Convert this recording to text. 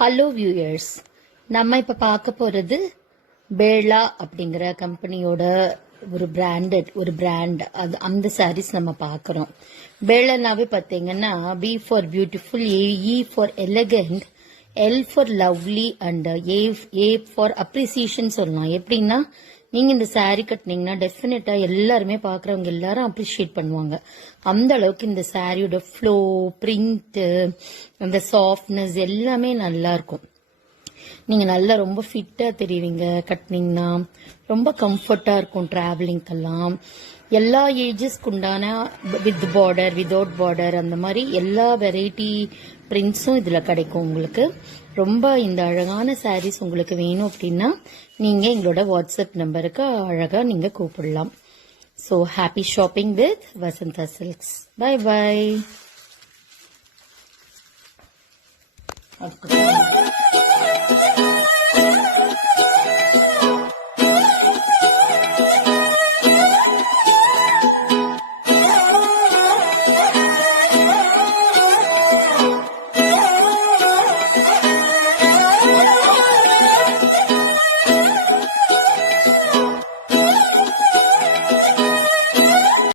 Hello viewers, நம்ம இப்ப பார்க்க போறது பேலா அப்படிங்கிற கம்பெனியோட ஒரு பிராண்ட் அது அந்த சாரீஸ் நம்ம பார்க்கறோம். பேலானாவே பார்த்தீங்கன்னா B for beautiful, E for elegant, L for lovely and A for appreciation சொல்லலாம். எப்படின்னா நீங்க இந்த சாரீ கட்டினீங்கன்னா டெஃபினட்டா எல்லாருமே பாக்குறவங்க எல்லாரும் அப்ரிஷியேட் பண்ணுவாங்க. அந்த அளவுக்கு இந்த சாரியோட ஃப்ளோ, பிரிண்ட், அந்த சாஃப்ட்னஸ் எல்லாமே நல்லா இருக்கும். நீங்க நல்லா ரொம்ப ஃபிட்டா தெரியுவீங்க கட்டினீங்கன்னா. ரொம்ப கம்ஃபர்டா இருக்கும் டிராவலிங்கெல்லாம். எல்லா ஏஜஸ்க்கு உண்டான வித் பார்டர், விதவுட் பார்டர், அந்த மாதிரி எல்லா வெரைட்டி பிரிண்ட்ஸும் இதுல கிடைக்கும் உங்களுக்கு. ரொம்ப இந்த அழகான சாரீஸ் உங்களுக்கு வேணும் அப்படின்னா நீங்க எங்களோட வாட்ஸ்அப் நம்பருக்கு அழகா நீங்க கூப்பிடலாம். So happy shopping with Vasantha Silks. Bye by.